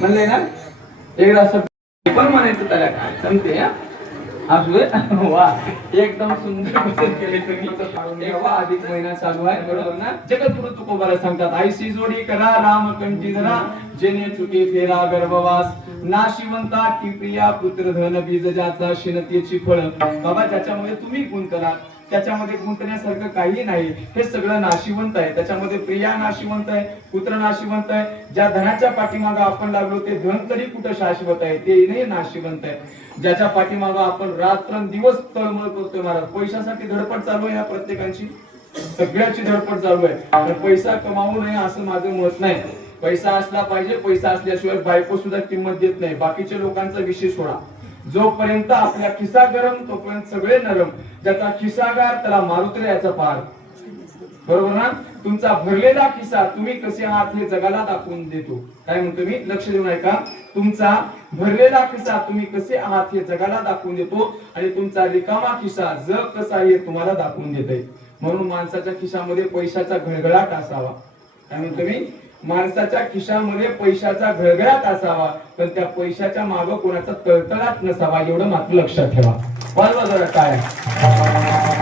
म्हणले ना एकदा असं पण म्हणायचं त्याला काय सांगते असू वा एकदम सुंदर भजन केले तुम्ही अधिक महिना चालू आहे बरोबर ना जगद्गुरु तुकोबाला सांगतात आईशी जोडी करा राम कंठी धरा जेणे चुके फेरा गर्भवास नाशिवंता की प्रिया पुत्र धन बीज ज्याचा शिनतेची फळ बाबा ज्याच्यामध्ये तुम्ही गुण करा त्याच्यामध्ये गुंतण्यासारखं काही नाही हे सगळं नाशिवंत आहे त्याच्यामध्ये प्रिया नाशिवंत आहे पुत्र नाशिवंत आहे ज्या धनाच्या पाठीमागे आपण लागलो ते धन तरी कुठं शाश्वत आहे ते नाही नाशिवंत आहे ज्याच्या पाठीमागे आपण रात्रंदिवस तळमळ करतोय महाराज पैशासाठी धडपड चालू आहे या प्रत्येकाची सगळ्याची धडपड चालू आहे पण पैसा कमावू नये असं माझं मत नाही पैसा असला पाहिजे पैसा असल्याशिवाय बायको सुद्धा किंमत देत नाही बाकीच्या लोकांचा विषय सोडा जोपर्यंत आपला खिसा गरम तोपर्यंत सगळे नरम ज्याचा खिसागार त्याला मारुती याचा पार बरोबर ना तुमचा भरलेला खिसा तुम्ही कसे आहात हे जगाला दाखवून देतो काय म्हणतो मी लक्ष देऊन ऐका तुमचा भरलेला खिसा तुम्ही कसे आहात हे जगाला दाखवून देतो आणि तुमचा रिकामा खिसा जग कसा आहे तुम्हाला दाखवून देतोय म्हणून माणसाच्या खिशामध्ये पैशाचा घळघळाट असावा काय म्हणतो मी माणसाच्या खिशामध्ये पैशाचा घळघळाट असावा पण त्या पैशाच्या मागे कोणाचा तळतळाट नसावा एवढं मात्र लक्षात ठेवा वाजवा जरा काय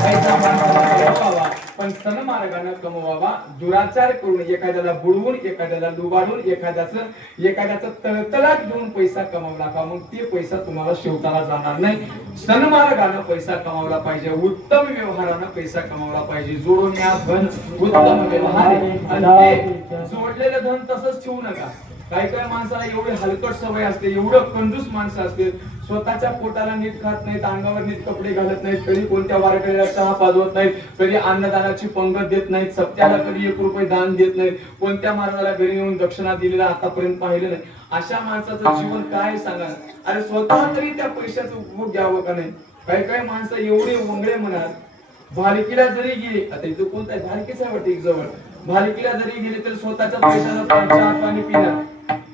पैसा माणसाला पण सन्मार्गाने कमवावा दुराचार करून एखाद्याला बुडवून एखाद्याला लुबाडून एखाद्याचं तळतळाट घेऊन पैसा कमवला का मग ते पैसा तुम्हाला शेवटाला जाणार नाही सन्मार्गाने पैसा कमवला पाहिजे उत्तम व्यवहाराने पैसा कमवला पाहिजे जोडून या धन उत्तम व्यवहार आणि जोडलेलं धन तसंच ठेवू नका काही काही माणसाला एवढे हलकट सवय असते एवढं कंजूस माणसं असते स्वतःच्या पोटाला नीट खात नाहीत अंगावर नीट कपडे घालत नाहीत कधी कोणत्या वारकऱ्याला चहा पाजवत नाहीत कधी अन्नदानाची पंगत देत नाहीत सप्त्याला कधी 1 रुपये दान देत नाहीत कोणत्या महाराजाला घरी येऊन दक्षिणा दिलेला आतापर्यंत पाहिलं नाही अशा माणसाचं जीवन काय सांगा अरे स्वतः तरी त्या पैशाचं उपभोग घ्यावं का नाही काही काही माणसं एवढे वंगळे म्हणत भालिकीला जरी गेली आता इथं कोणता आहे भालिकीच आहे वाटते जवळ भालिकीला जरी गेली तर स्वतःच्या पैशाला चहा पाणी पिणार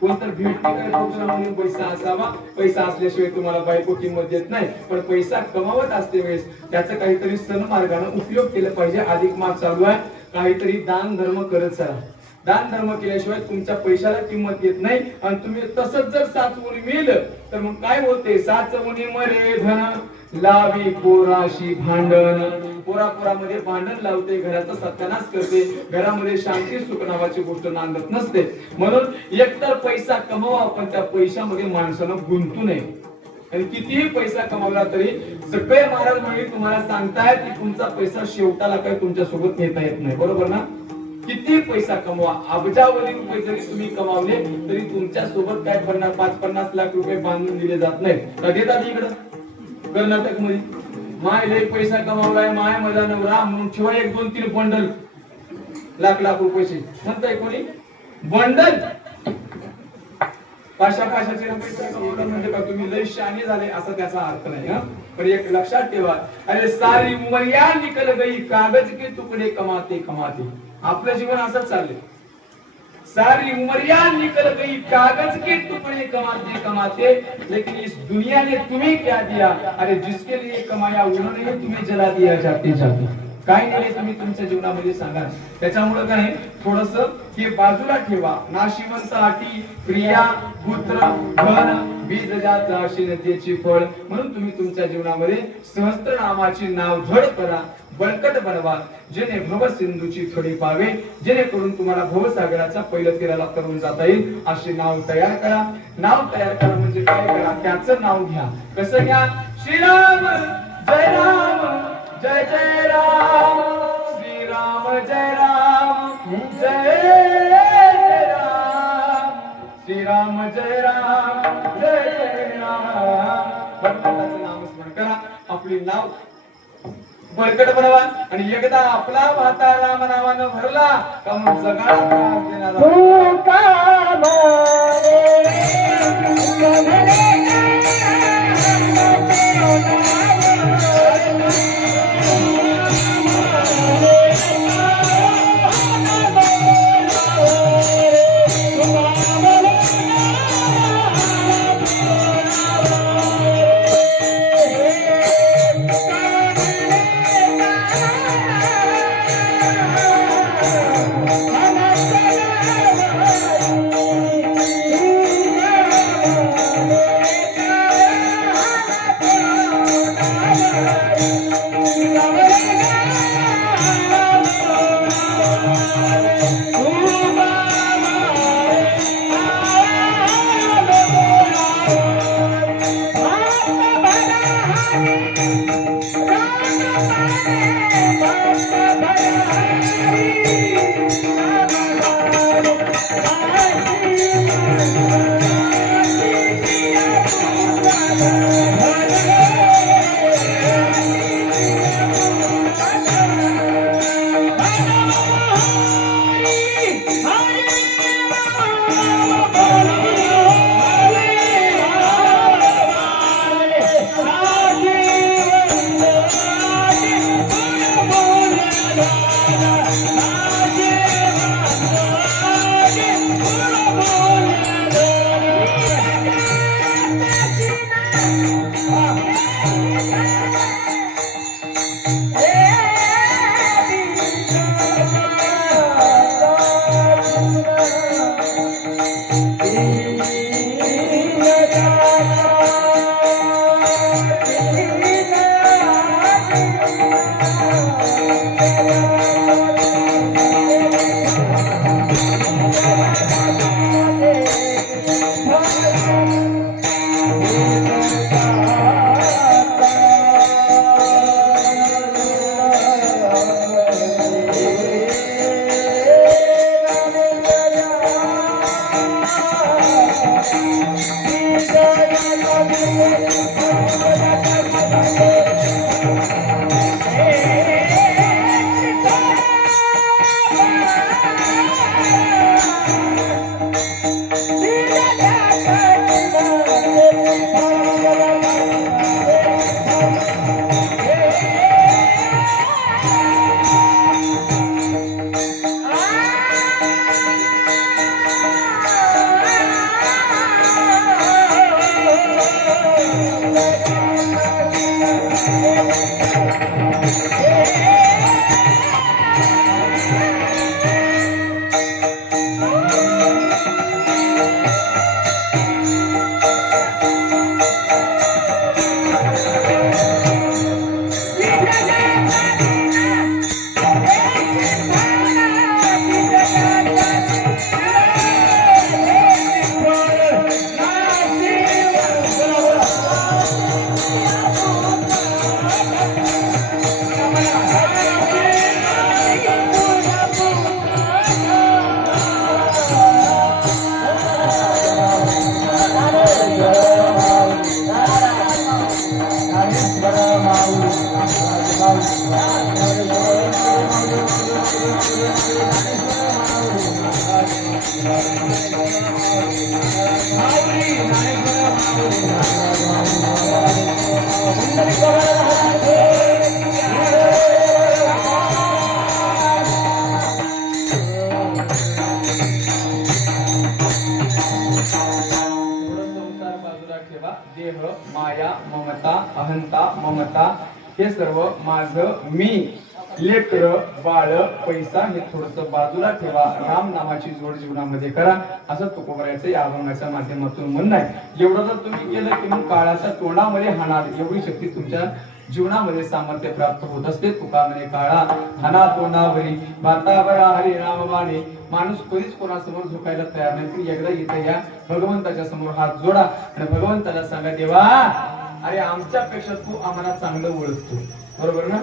कोणतर भेटते पैसा असावा पैसा असल्याशिवाय तुम्हाला बायको किंमत देत नाही पण पैसा कमावत असते वेळेस त्याचा काहीतरी सन्मार्गाने उपयोग केला पाहिजे अधिक मास चालू आहे काहीतरी दान धर्म करत चला दान धर्म केल्याशिवाय तुमच्या पैशाला किंमत येत नाही आणि तुम्ही तसंच जर साचवून मिळलं तर मग काय होते साचवून मरे धन लावी पोराशी भांडण पोरापोरामध्ये भांडण लावते घराचा सत्यानाश करते घरामध्ये शांती सुख नावाची गोष्ट नांदत नसते म्हणून एकतर पैसा कमवा पण त्या पैशामध्ये माणसानं गुंतू नये आणि कितीही पैसा कमावला तरी सगळे महाराज म्हणजे तुम्हाला सांगतायत की तुमचा पैसा शेवटाला काही तुमच्या सोबत नेता येत नाही बरोबर ना किती पैसा कमवा अब्जावधी रुपये जरी तुम्ही कमावले तरी तुमच्या सोबत काय 50 लाख रुपये बांधून दिले जात नाहीत देतात इकडं कर्नाटक मध्ये माय लय पैसा कमावलाय माय माझा नवरा म्हणून ठेवा 1 2 3 बंडल लाख रुपयाचे म्हणताय कोणी बंडल पाशाचे पैसा कमावला म्हणजे का तुम्ही लय शाने झाले असा त्याचा अर्थ नाही हा पण एक लक्षात ठेवा अरे सारी उमरिया निकल गई कागज के तुकडे कमाते आपलं जीवन असंच चाललंय सारी उमरिया निकल गई कागज के टुकड़े कमाते लेकिन इस दुनिया ने तुम्हें क्या दिया अरे जिसके लिए कमाया उन्होंने तुम्हें जला दिया जाते काय नाही तुम्ही तुमच्या जीवनामध्ये सांगा त्याच्यामुळे काय थोडस हे बाजूला ठेवा नाशिवंत अटी प्रिया पुत्र धन बीज ज्याचा शिनतेची फळ म्हणून तुम्ही तुमच्या जीवनामध्ये सहस्त्रनामाची नाव धड करा बळकट बनवा जेणे भव सिंधूची थोडी पावे जेणेकरून तुम्हाला भवसागराचा पहिलं तीराला करून जाता येईल असे नाव तयार करा म्हणजे काय करा त्याचं नाव घ्या कसं घ्या श्रीराम जय राम जय जय राम श्रीराम जय राम जय राम श्रीराम जय राम जय राम भगवंताचं नाम स्मरण करा आपली नाव बळकट बनवा आणि एकदा आपला वाता राम नावानं भरला का मग जगाला त्रास देणारा देह माया ममता अहंता ममता हे सर्व माझं मी लेकर बाळ पैसा हे थोडस बाजूला ठेवा राम नामाची जोड जीवनामध्ये करा असं तुकोबरायचं या अभंगाच्या माध्यमातून म्हणणं आहे. एवढं जर तुम्ही केलं की मग काळाच्या तोंडामध्ये हाणार एवढी शक्ती तुमच्या जीवनामध्ये सामर्थ्य प्राप्त होत असते. तुका म्हणे काळा हाना तोंडावरी भातावरा हरी रामबाणे माणूस कधीच कोणासमोर झुकायला तयार नाही. पण एकदा इथे या भगवंताच्या समोर हात जोडा आणि भगवंताला सांगा देवा अरे आमच्यापेक्षा तू आम्हाला चांगलं ओळखतो. बरोबर ना?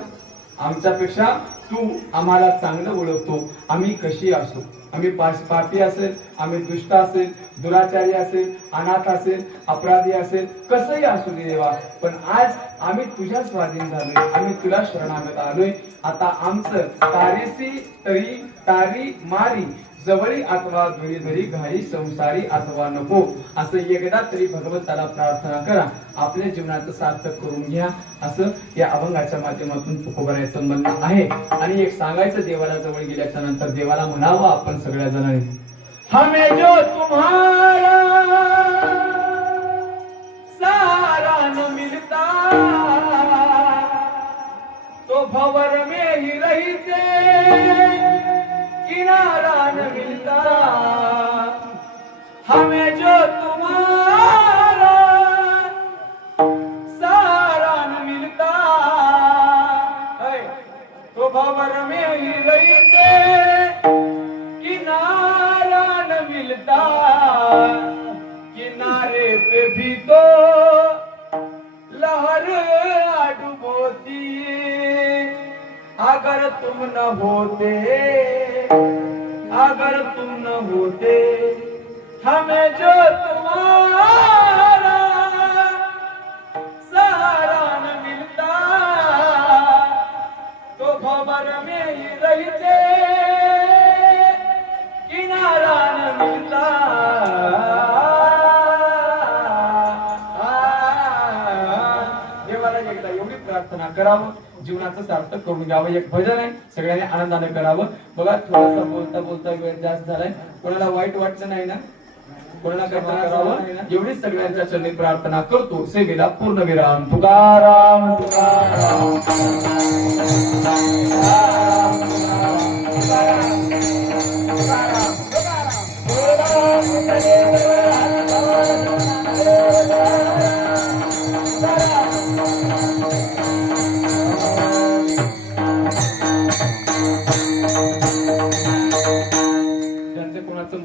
आमच्यापेक्षा तू आम्हाला चांगलं ओळखतो. आम्ही कशी असो आम्ही पापी असेल आम्ही दुष्ट असेल दुराचारी असेल अनाथ असेल अपराधी असेल कसंही असू दे देवा पण आज आम्ही तुझ्या स्वाधीन झालोय आम्ही तुला शरणागत आलोय. आता आमचं तारीसी तरी तारी मारी जवळी अथवा धुळी धरी घाई संसारी अथवा नको असं एकदा तरी भगवंताला प्रार्थना करा. आपल्या जीवनाचं सार्थक करून घ्या असं या अभंगाच्या माध्यमातून तुकोबरायचं म्हणणं आहे. आणि एक सांगायचं देवाला जवळ गेल्याच्या नंतर देवाला म्हणावं आपण सगळ्या जणांनी हमें जो तुम्हारा सारा न मिलता तो भंवर में ही रहते किनारा न मिलता हमें जो तुम्हारा सारा न मिलता तो भंवर में ही रहते मिलता किनारे पे भी तो लहर डुबोती अगर तुम न होते अगर तुम न होते हमें जो तुम्हारा सहारा न मिलता तो खबर में ही रहते किनारा न मिलता देवाला एकदा एवढी प्रार्थना करावं जीवनाचं सार्थक करून घ्यावं एक भजन आहे सगळ्यांनी आनंदाने करावं बघा थोडासा बोलता बोलता वेळ जास्त झालाय कोणाला वाईट वाटलं नाही ना कोणाला करावं एवढीच सगळ्यांच्या चरणी प्रार्थना करतो सेवेला पूर्ण विराम तुकाराम तुकाराम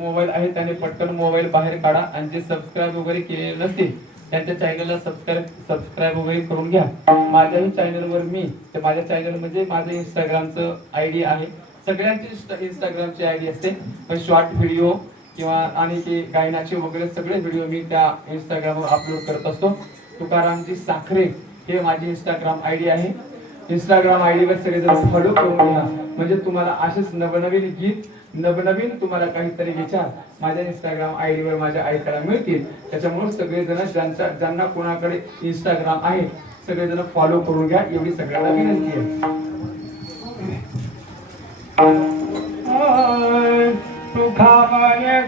मोबाईल आहे त्याने पटकन मोबाईल बाहेर काढा आणि जे सबस्क्राईब वगैरे केलेले नसतील त्यांच्या चॅनलला सबस्क्राईब वगैरे करून घ्या माझ्याही चॅनलवर मी तर माझ्या चॅनल म्हणजे माझं इंस्टाग्रामचं आयडी आहे सगळ्यांची इंस्टाग्रामची आयडी असते पण शॉर्ट व्हिडिओ किंवा आणि ते गायनाचे वगैरे सगळे व्हिडिओ मी त्या इंस्टाग्रामवर अपलोड करत असतो तुकारामजी साखरे हे माझी इंस्टाग्राम आयडी आहे इंस्टाग्राम आयडीवर सगळेजण फॉलो करून घ्या म्हणजे तुम्हाला असेच नवनवीन गीत नवनवीन तुम्हाला काहीतरी विचार माझ्या इंस्टाग्राम आयडीवर माझ्या ऐकायला मिळतील त्याच्यामुळे सगळेजण ज्यांना कोणाकडे इंस्टाग्राम आहे सगळेजण फॉलो करून घ्या एवढी सगळ्यांना विनंती आहे तुझा माने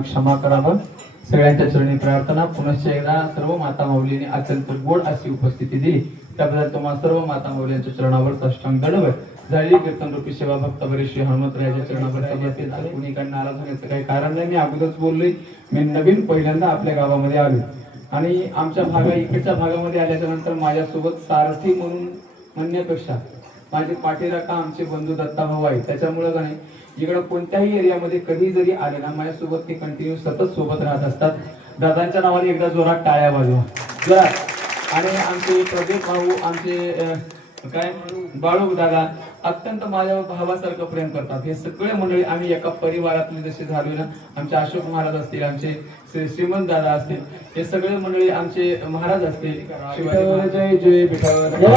क्षमा करावं. सगळ्यांच्या चरणी प्रार्थना. पुनश्च एकदा सर्व माता माऊलीने अत्यंत गोड अशी उपस्थिती दिली त्याबद्दल तुम्हाला सर्व माता माऊलींच्या चरणावर साष्टांग दंडवत. झालेली कीर्तन रूपी सेवा भक्त बरे श्री हनुमंतरायाच्या चरणावर कुणी काही नाराज होण्याचं काही कारण नाही. मी अगोदरच बोललोय, मी नवीन पहिल्यांदा आपल्या गावामध्ये आलो आणि आमच्या इकडच्या भागामध्ये आल्याच्या नंतर माझ्यासोबत सारथी म्हणून म्हणण्यापेक्षा माझे पाठीराखा आमचे बंधू दत्ता भाऊ आहे. त्याच्यामुळे का नाही इकडे कोणत्याही एरियामध्ये कधी जरी आले ना माझ्यासोबत ते कंटिन्यू सतत सोबत राहत असतात. दादांच्या नावाने एकदा जोरात टाळ्या वाजवा जरा. आणि आमचे प्रदीप भाऊ, आमचे काय बाळू दादा अत्यंत माझ्या भावासारखं प्रेम करतात. हे सगळे मंडळी आम्ही एका परिवारातले जसे झालो ना. आमचे अशोक महाराज असतील, आमचे श्रीमंत दादा असतील, हे सगळे मंडळी आमचे महाराज असतील. जय जय विठ्ठल. जय